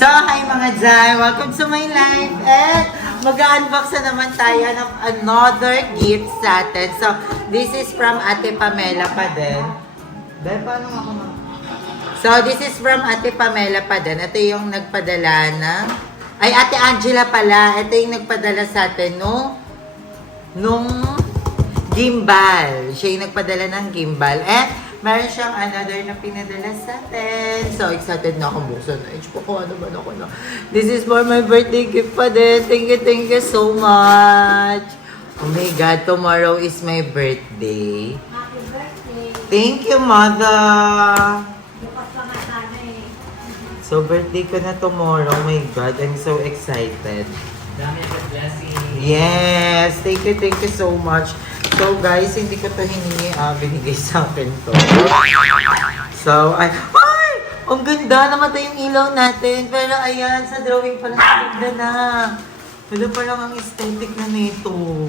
So, hi mga Jai! Welcome to my life! And mag-unbox na naman tayo ng another gift sa atin. So, this is from Ate Pamela pa din. Dahil paano ako mag... So, this is from Ate Pamela pa din. Ito yung nagpadala ng... Ay, Ate Angela pala. Ito yung nagpadala sa atin nung gimbal. Siya yung nagpadala ng gimbal. Meron siyang another na pinadala sa atin. So, excited na akong buksan. Ay, ko ano ba ako na. This is for my birthday gift pa din. Thank you so much. Oh my God, tomorrow is my birthday. Happy birthday. Thank you, Mother. Bukas pa nga sana eh. So, birthday ko na tomorrow. Oh my God, I'm so excited. Dami ng blessing. Yes! Thank you so much. So guys, hindi ko to hiningi, binigay sa akin to. So, ay! Ang ganda! Namatay yung ilaw natin. Pero ayan, sa drawing pala, ganda na. Wala pa lang ang aesthetic na nito.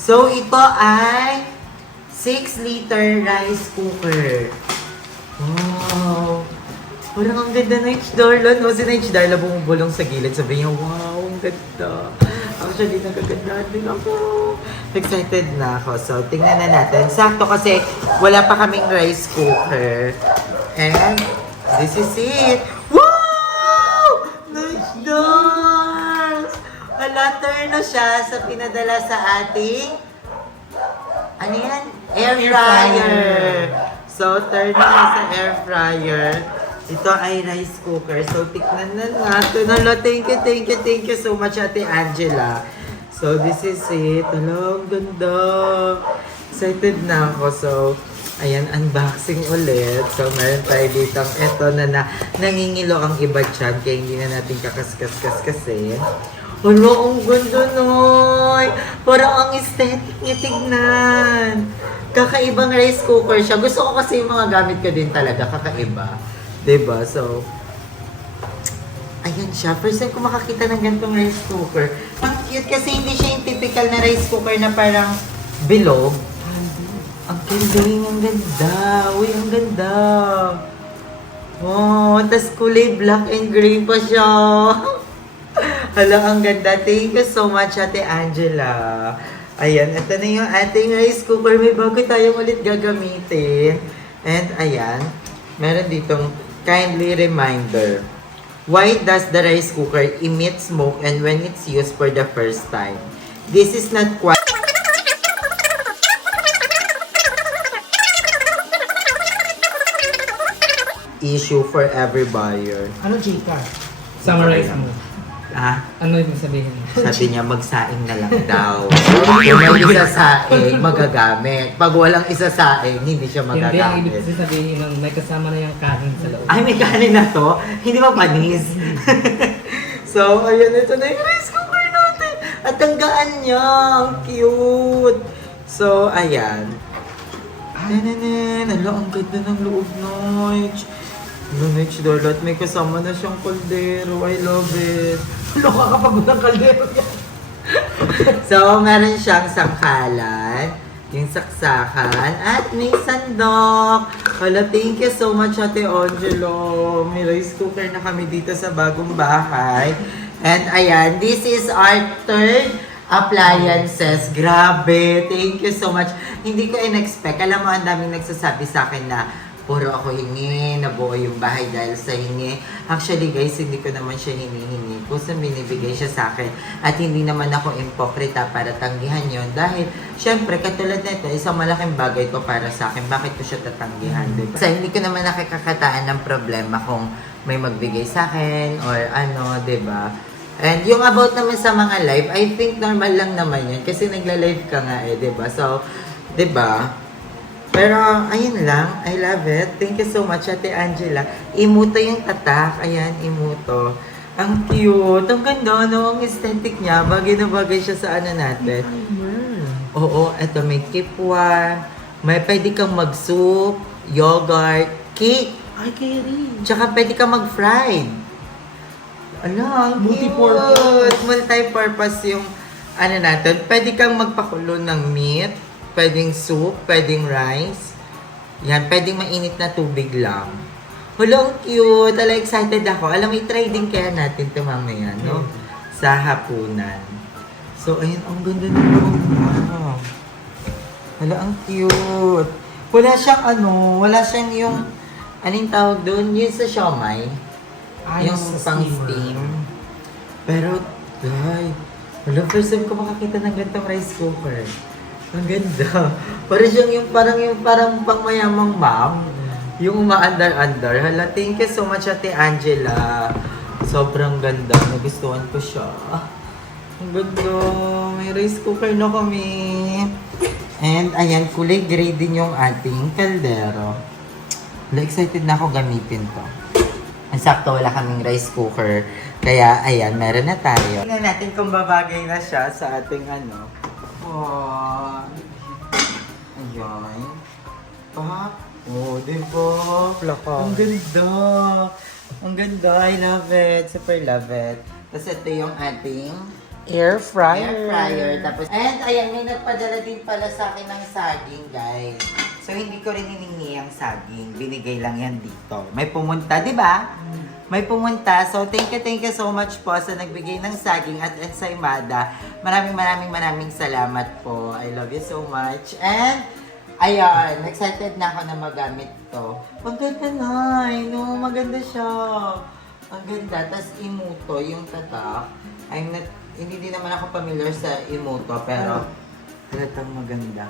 So, ito ay 6-liter rice cooker. Wow! Parang ang ganda na H. Darla. No, si H. Darla bumubulong sa gilid. Sabi niya, wow, ang ganda. Actually, nagaganda din ako. Excited na ako. So, tingnan na natin. Sakto kasi wala pa kaming rice cooker. And this is it. Wow! Nice dance! Turn na siya sa pinadala sa ating ano yan? Air fryer. So, turn na siya sa air fryer. Ito ay rice cooker. So, tikman na natin. Hala, thank you so much, Ate Angela. So, this is it. Hala, ang ganda. Excited na ako. So, ayan, unboxing ulit. So, meron tayo dito. Ito na nangingilo ang iba dyan. Kaya hindi na natin kakaskas kasi. Hala, ang ganda noy. Parang ang aesthetic niya tignan. Kakaibang rice cooker siya. Gusto ko kasi yung mga gamit ko din talaga. Kakaiba. Diba? So, ayan siya. First time ko makakita ng ganitong rice cooker. Ang cute kasi hindi siya yung typical na rice cooker na parang bilog. Ang galing, ang ganda. Uy, ang ganda. Oh, tas kulay black and gray pa siya. Hala, ang ganda. Thank you so much, Ate Angela. Ayan, ito na yung ating rice cooker. May bago tayong ulit gagamitin. And ayan, meron ditong kindly reminder. Why does the rice cooker emit smoke and when it's used for the first time? This is not quite issue for every buyer. Ano, chika? Summarize mo. Ah, Ano ibig sabihin? sabi niya magsaing na lang daw. Kung may isasaing, magagamit. Pag walang isasaing, hindi siya Hindi, ang ibig magagamit. sabihin ng may kasama na yung kanin sa loob. Ay, may kanin na to? Hindi ba panis? So, ayan, ito na yung rice cooker natin. At ang gaan niya, ang cute. So, ayan. Hala, ang ganda ng loob, Noich. Noich, Darla, at may kasama na siyang kaldero. I love it. Loka kapag walang kaldero yan. So, meron siyang sangkalan, yung saksakan, at may sandok. Hala, thank you so much, Ate Angelo. May rice cooker na kami dito sa bagong bahay. And ayan, this is our third appliances. Grabe, thank you so much. Hindi ko in-expect. Alam mo, ang daming nagsasabi sa akin na puro ako hingi, nabuo yung bahay dahil sa hingi. Actually guys, hindi ko naman siya hinihingi. Basta binibigay siya sa akin. At hindi naman ako impokrita para tanggihan yon. Dahil, syempre, katulad nito, isang malaking bagay to para sa akin. Bakit ko siya tatanggihan? Diba? Kasi hindi ko naman nakikakataan ng problema kung may magbigay sa akin or ano, diba? And yung about naman sa mga live, I think normal lang naman yun. Kasi nagla-live ka nga diba? So, diba? Pero, ayun lang. I love it. Thank you so much, Ate Angela. Imuto yung tatak. Ayan, imuto. Ang cute. Ang ganda, no? Ang aesthetic niya. Bagay na bagay siya sa ano natin. Oo, eto may kipwa. May pwede kang mag-soup, yogurt, cake. Ay, kaya rin. Tsaka pwede kang mag-fried. Ala, ang Multi-purpose. cute. Multi-purpose yung ano natin. Pwede kang magpakulo ng meat. Pwedeng soup, pwedeng rice. Yan, pwedeng mainit na tubig lang. Hello, cute. Ala, excited ako. Alam mo, i-try din kaya natin ito mamaya, no? Sa hapunan. So, ayun, ang ganda ng loob mo. Hala, ang cute. Wala siyang wala siyang yung, anong tawag doon? Yun sa siomay. Yung pang-steam. Pero, guys, wala, first time ko makakita ng gantong rice cooker. Ang ganda. Parang yung pang mayamang mom. Yung umaandar-andar. Hala, thank you so much, Ate Angela. Sobrang ganda. Nagustuhan ko siya. Ang ganda. May rice cooker na kami. And ayan, kulay gray din yung ating kaldero. Wala, excited na ako gamitin to. Ang sakto, wala kaming rice cooker. Kaya, ayan, meron na tayo. Tingnan natin kung babagay na siya sa ating Oh. Ayan. Oh, diba? Ang ganda. Ang ganda. I love it. Super love it. Tapos ito yung ating Air fryer. air fryer. Tapos, and ayan, may nagpadala din pala sa akin ng saging, guys. So, hindi ko rin hiningi ang saging. Binigay lang yan dito. May pumunta, di ba? May pumunta. So, thank you so much po sa nagbigay ng saging at ensaymada. Maraming salamat po. I love you so much. And, ayan, excited na ako na magamit to. Ang ganda na, no? Maganda siya. Ang ganda. Tapos, imuto, yung tatak. Hindi din naman ako familiar sa imuto, pero halatang maganda.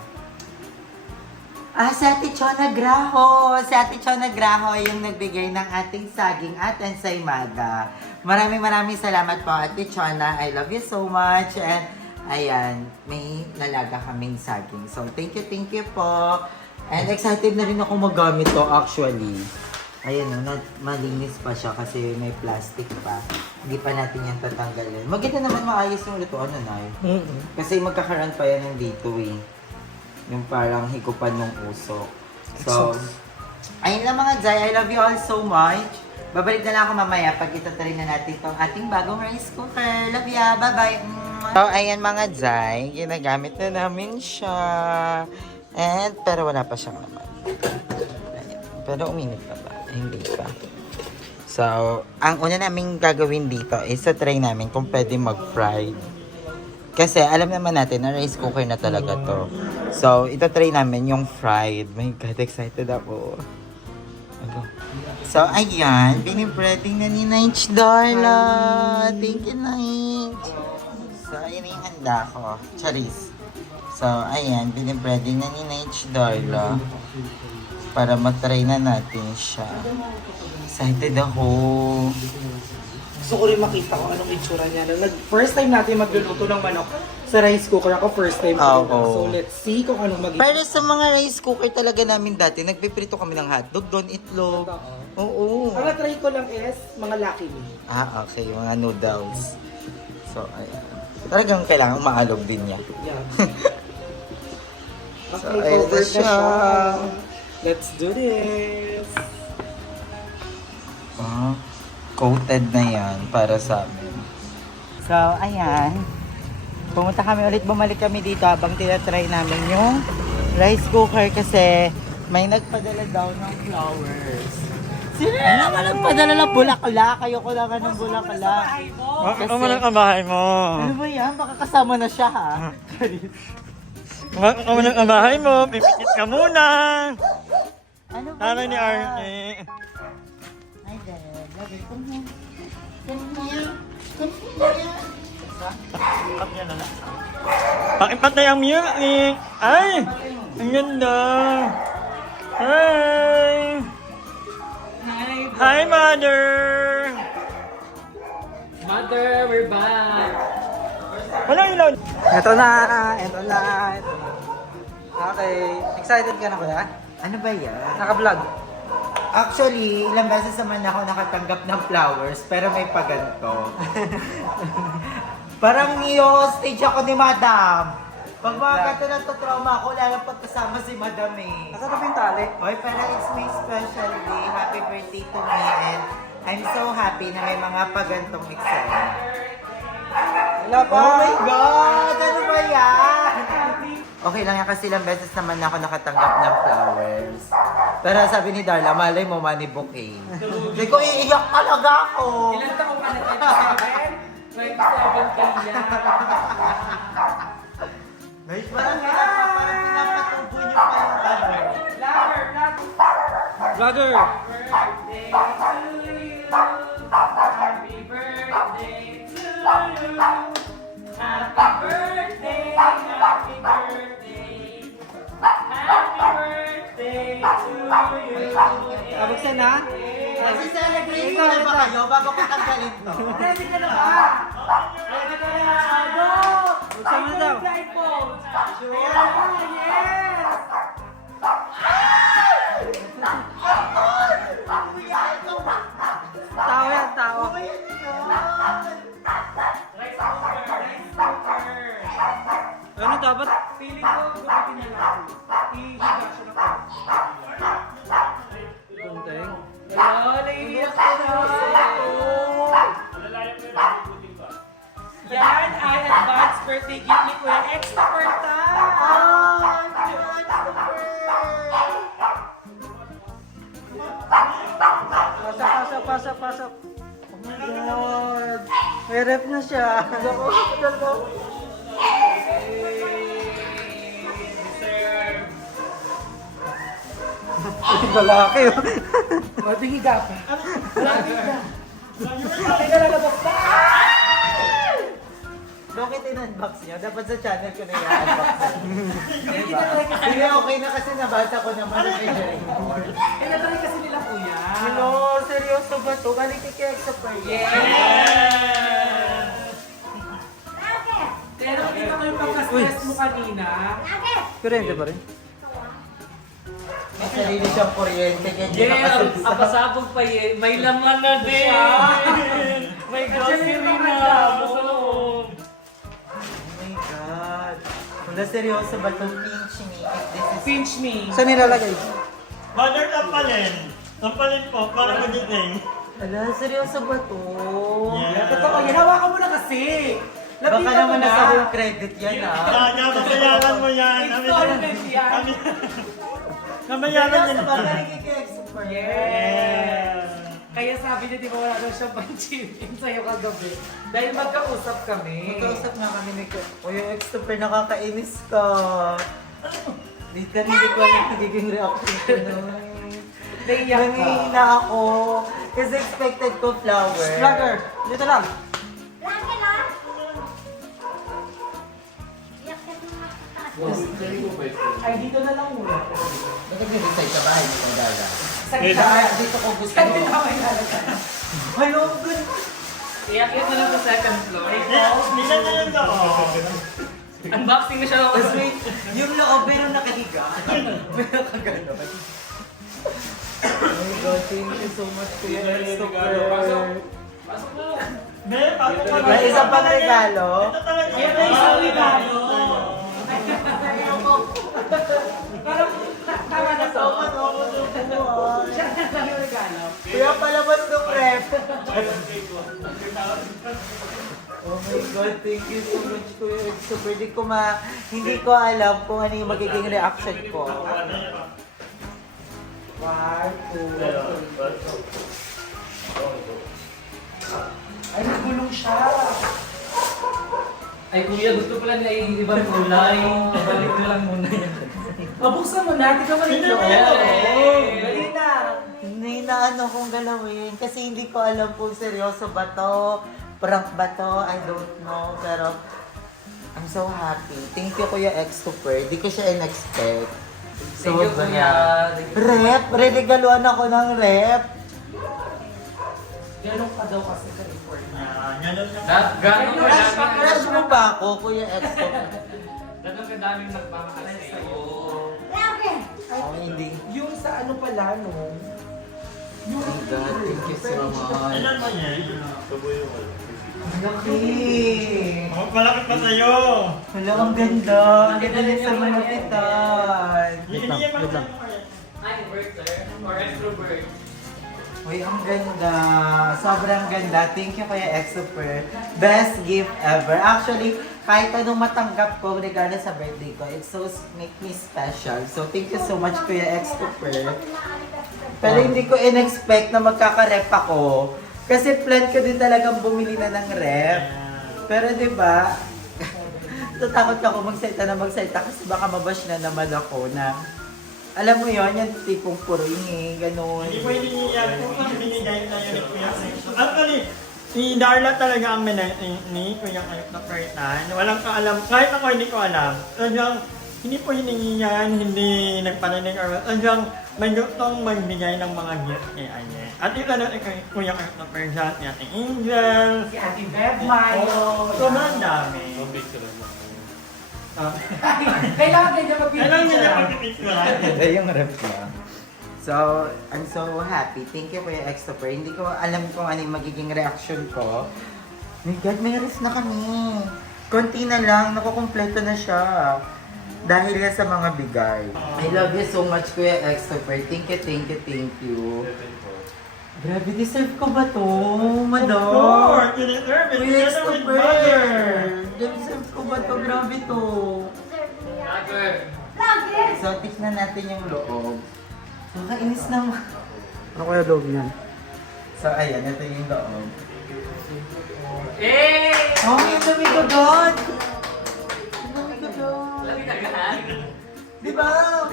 Si Ate Chona Graho. Si Ate Chona Graho yung nagbigay ng ating saging at ensaymada. Maraming salamat po, Ate Chona. I love you so much. And ayan, may nalaga kaming saging. So, thank you po. And excited na rin ako magamit to actually. Ayan o, malinis pa siya kasi may plastic pa. Hindi pa natin yan tatanggalin. Maganda naman maayos yung lutuan na, Nay. Kasi magkakaroon pa yan ng dito eh. Yung parang higupan ng usok. So, ayun lang mga Jai. I love you all so much. Babalik na lang ako mamaya pag itatry na natin itong ating bagong rice cooker. Love ya. Bye-bye. So, ayan mga Jai. Ginagamit na namin siya. And, pero wala pa siyang naman. Ayan. Pero uminit pa ba? Hindi pa. So, ang una naming gagawin dito is sa try namin kung pwede mag-fry. Kasi alam naman natin na rice cooker na talaga to. So, ito try namin yung fried. My God, excited ako. So, ayan. Binibreading na ni Naich Darla. Thank you, Naich. So, ayan yung handa ko. Charis. So, ayan. Binibreading na ni Naich Darla. Para matry na natin siya. Excited ako. Gusto ko rin makita kung anong itsura niya. First time natin magluluto ng manok sa rice cooker. Ako first time ko. So let's see kung anong magiging. Pero sa mga rice cooker talaga namin dati, nagpiprito kami ng hotdog doon, itlog. Oo. Ang na-try ko lang is mga Lucky Me. Okay. Mga noodles. So, ayan. Talagang kailangan maalog din niya. Yeah. So, Okay, ayan na covered na siya. siya. Let's do this. Coated na yan para sa amin. So, ayan. Pumunta kami ulit, bumalik kami dito habang tinatry namin yung rice cooker kasi may nagpadala daw ng flowers. Sino naman nagpadala ng bulaklak? Ayoko na ka ng bulaklak. Ano man ang kabahay mo? Ano ba yan? Baka kasama na siya ha? Ano man ang kabahay mo? Pipikit ka muna! Ano ba Nanay ni yan? Arnie. Ay, Dad. Lagi ko mo. Kanina. Pakipat na yung music! Ay! Ang ganda! Hi! Hi, Mother! Mother, we're back! Walang ilaw! Ito na! Okay. Excited ka na ba? Ano ba yan? Naka-vlog. Actually, ilang beses naman ako nakatanggap ng flowers, pero may paganto. Parang i-hostage ako ni Madam. Pag mga ganito nagtotrauma ako, lalo pagkasama si Madam eh. Nasaan na yung tali? Oy, pero it's my special day. Happy birthday to me and I'm so happy na may mga pagantong eksena. Wala pa! Oh my God! Ano ba yan? Okay lang yan kasi ilang beses naman ako nakatanggap ng flowers. Pero sabi ni Darla, malay mo, money bouquet. Hindi ko iiyak talaga ako. Ilan taong ka na? 27? 27 kaya. Guys, parang pinapatubo niyo pa yung ano. Vlogger! Birthday to you. Happy birthday to you. Happy birthday, happy birthday. Happy birthday to you. Buksan na? Kasi celebrate mo na ba kayo bago ko tanggalin to? Ready ka na ba? Ready ka na? Go! Buksan mo na daw. Yes! Tao yan, tao. Ano dapat? Feeling ko, gupitin na lang. Ihiga siya na ko. Kunteng. Hello, naiiyak ko na. Yan ay advance birthday gift ni Kuya Extra Perta. Pasok. Oh my God. May rep na siya. Lalaki oh. Mating higa pa. Teka lang labas pa. Bakit in-unbox niyo? Dapat sa channel ko na i-unbox. Hindi, okay na kasi nabasa ko naman yung measuring board. Eh, natry kasi nila kuya. Hello, seryoso ba to? Balik kay Extra Yes! Pero kita mo yung pagka-stress mo kanina. Kurente pa rin. May sarili siyang kuryente, kaya hindi Yeah, nakasabisa. ang pasabog pa eh. May laman na din. May grocery na. Oh my God. Wala, seryoso ba to? Pinch me if this is... Pinch me. Saan nilalagay? Mother, tampalin. Tampalin po, para magiting. Wala, seryoso ba to? Totoo yan. Hawakan mo na kasi. Baka Lapitan mo naman na. nasa yung credit yan ah. Kaya, mabayaran mo yan. Installment yan. Mabayaran Seryoso yan. ba? Balik kay Extra. Yes. Kaya sabi niya, di ba wala daw siyang panchipin sa'yo kagabi? Dahil magkausap kami. Magkausap nga kami ni Kuya Extra, nakakainis ka. Hindi ko alam magiging reaction ko nun. Naiyak ka. Nangihina ako. Kasi expected ko flower. Vlogger, dito lang. Ay, dito na lang muna. Bakit hindi tayo sa bahay ni Dala? Sa Eh, gitna. Dito ko gusto Sa mo. gitna may lalagay. Hello, good. Iakit na lang sa second floor. Nilan na lang daw. Unboxing na siya ako. Tapos wait, yung loob, meron nakahiga. Meron nakagano. Oh my God, thank you so much, Kuya Christopher. Pasok mo. Be, pasok ka. May isa pang regalo. Ito talaga. Ayan na isang regalo. Parang tama na to. Siya na lang yung regalo. Kuya, palabas ng ref. Oh my God, thank you so much, Kuya Christopher. Hindi ko alam kung ano yung magiging reaction ko. 1, 2, 3. Ay, nagulong siya. Ay kuya, gusto pala na ibang kulay. Balik na lang muna yan. Mabuksan mo na, di ka malit Hindi loob. naman ito. Dali na. Hindi na ano kong galawin kasi hindi ko alam kung seryoso ba to, prank ba to, I don't know. Pero I'm so happy. Thank you, Kuya Christopher. Di ko siya in-expect. Thank you kuya. Rep! Regaluan ako ng rep! Ganun ka daw kasi sa report. Ganun yung... Gano'n Crush mo kadaming ba ako, Kuya Christopher? gano'n kadaming nagmamahal sa'yo. Oh, hindi. Yung sa ano pala, no? Yung Oh my God, thank you so much. Ilan mo niya? Laki! Oh, malapit pa sa'yo. Wala, ang ganda. Ang ganda rin sa malupitan. Hindi yan lang. Ay, inverter or extrovert. Uy, ang ganda. Sobrang ganda. Thank you, Kuya Exoper. Best gift ever. Actually, kahit anong matanggap ko regalo sa birthday ko, it so make me special. So, thank you so much, Kuya X-Cooper. Pero hindi ko in-expect na magkaka-rep ako. Kasi plan ko din talagang bumili na ng rep. Pero di ba, tatakot ako magsalita kasi baka mabash na naman ako na alam mo yon yung tipong puro hingi, ganun. Hindi po hindi yan kung ang binigay na yun ni Kuya Section. Actually, si Darla talaga ang ni Kuya Christopher. Walang kaalam, kahit ako hindi ko alam. Talagang, hindi po hiningi yan, hindi nagpananig or talagang may gustong magbigay ng mga gift kay Anye. At ito na kay Kuya Christopher dyan, si Ate Angel. Si Ate Bev Mayo. Sobrang dami. Kailangan ganyan Kailangan niya mag-picture. pag-picture. Ito yung rep niya. So, I'm so happy. Thank you, Kuya X-Cooper. Hindi ko alam kung ano yung magiging reaction ko. My God, may ref na kami. Konti na lang, nakukumpleto na siya. Dahil nga sa mga bigay. I love you so much, Kuya X-Cooper. Thank you, thank you, thank you. Grabe, deserve ko ba to, madam? Sure, you deserve it. Kuya Together with X-Cooper. Mother. Deserve ko ba to? Grabe to. Lagi! So, tignan natin yung loob. Nakainis naman. Ano kaya loob niyan? So, ayan, ito yung loob. Eh! Oh, yung dami ko doon! Yung dami ko doon! Di ba?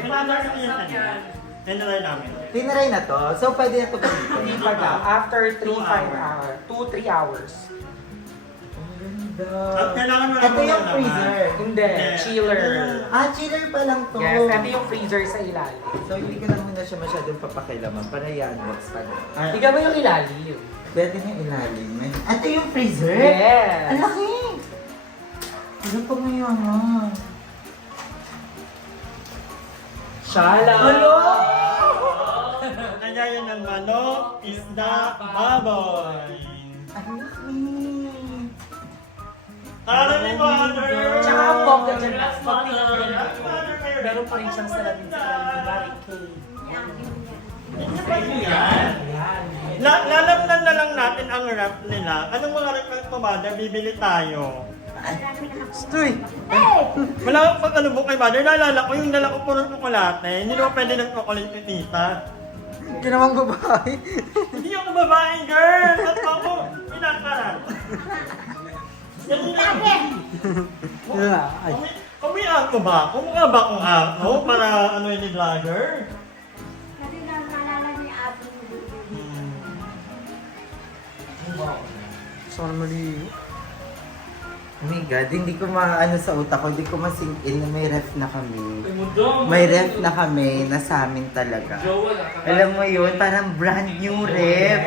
Mother yan. Tinry namin. Tinaray na to. So, pwede na to Hindi gamitin. pa daw. After 3 hours. hours. 2-3 hours. Ang At ganda. kailangan mo Ito yung freezer. Hindi. Chiller. Ah, chiller pa lang to. Yes, ito yung freezer sa ilalim. So, hindi ko na muna siya masyadong papakilaman para i-unbox pa rin. Tingnan mo yung ilalim. Pwede na yung ilalim. Ito yung freezer? Yes. Ang laki! Ano pa mo yun, ah? Shala. Kanya yun ng manok, isda, baboy. Ang laki! Tara ni Mother! Tsaka ang bongga dyan na. Meron pa rin siyang salamin sa barricade. Yan. Lalamnan na lang natin ang rep nila. Anong mga rep mo, Mother? Bibili tayo. Stoy! Wala akong pag-alubok kay Mother. Naalala ko yung dala ko puro tsokolate. Hindi naman pwede ng tsokolate ni Tita. Hindi naman babae. Hindi ako babae, girl! At ako, pinakaran. Kumiaan ko ba? Kumukha ba akong ako para ano yun ni vlogger? Kasi naalala niyo yung ating Sana mali. Oh my God, hindi ko maano sa utak ko, hindi ko masink in na may ref na kami. May ref na kami na sa amin talaga. Alam mo yun, parang brand new ref.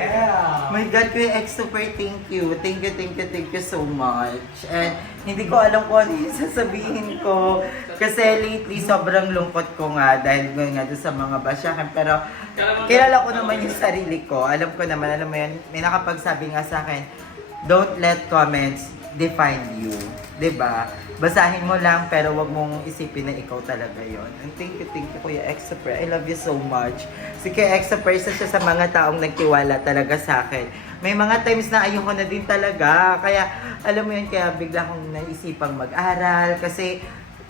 My God, Kuya X-Super, thank you. Thank you, thank you, thank you so much. And hindi ko alam kung ano yung sasabihin ko. Kasi lately, sobrang lungkot ko nga dahil nga doon sa mga basyakan. Pero kilala ko naman yung sarili ko. Alam ko naman, alam mo yun, may nakapagsabi nga sa akin, don't let comments define you. 'Di ba? Basahin mo lang pero wag mong isipin na ikaw talaga yon. And thank you Kuya X-Super. I love you so much. Si Kuya X-Super, isa siya sa mga taong nagtiwala talaga sa akin. May mga times na ayoko na din talaga. Kaya, alam mo yun, kaya bigla akong naisipang mag-aral. Kasi,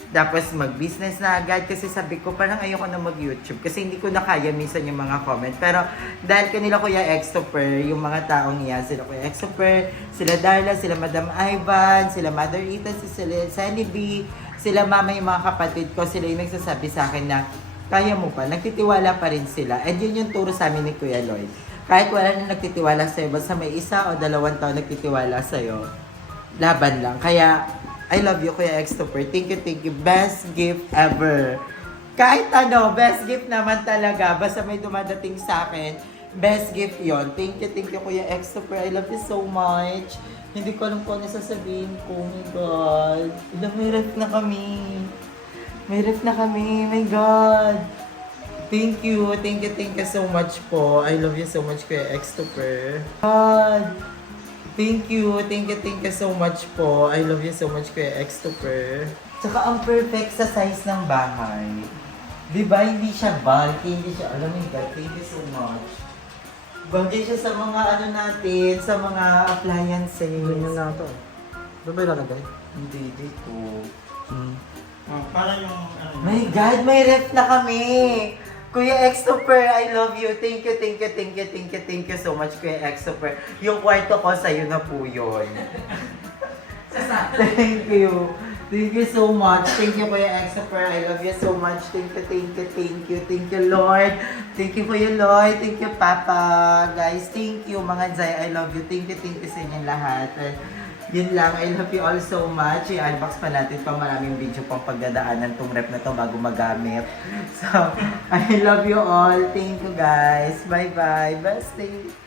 tapos mag-business na agad. Kasi sabi ko, parang ayoko na mag-YouTube. Kasi hindi ko na kaya minsan yung mga comment. Pero, dahil kanila Kuya X-Super, yung mga taong yan, sila Kuya X-Super, sila Darla, sila Madam Ivan, sila Mother Ita, sila Sunny B, sila Mama, yung mga kapatid ko, sila yung nagsasabi sa akin na, kaya mo pa, nagtitiwala pa rin sila. And yun yung turo sa amin ni Kuya Lloyd. Kahit wala na nagtitiwala sa'yo, basta may 1 o 2 taon nagtitiwala sa'yo, laban lang. Kaya, I love you, Kuya X-Cooper. Thank you. Best gift ever. Kahit ano, best gift naman talaga. Basta may dumadating sa akin, best gift yon. Thank you, Kuya X-Cooper. I love you so much. Hindi ko alam kung ano sasabihin ko. Oh my God. Ilang may ref na kami. May ref na kami. My God. Thank you so much po. I love you so much, Kuya X-Cooper. God. Thank you so much po. I love you so much, Kuya X-Cooper. Tsaka ang perfect sa size ng bahay. Diba, hindi siya bulky, hindi siya, alam mo yun, thank you so much. Bagay siya sa mga ano natin, sa mga appliances. Yun na to. Doon ba ilalagay? Hindi, dito. Para yung ano. My God, may ref na kami! Kuya X-Super, I love you. Thank you, thank you, thank you, thank you, thank you so much, Kuya X-Super. Yung kwarto ko, sa'yo na po yun. Thank you. Thank you so much. Thank you, Kuya X-Super. I love you so much. Thank you, thank you, thank you. Thank you, Lord. Thank you, Kuya Lloyd. Thank you, Papa. Guys, thank you, mga Zay. I love you. Thank you sa inyong lahat. Yun lang, I love you all so much. I-unbox pa natin pa maraming video pang pagdadaanan tong rep na to bago magamit. So, I love you all. Thank you guys. Bye-bye. Best day.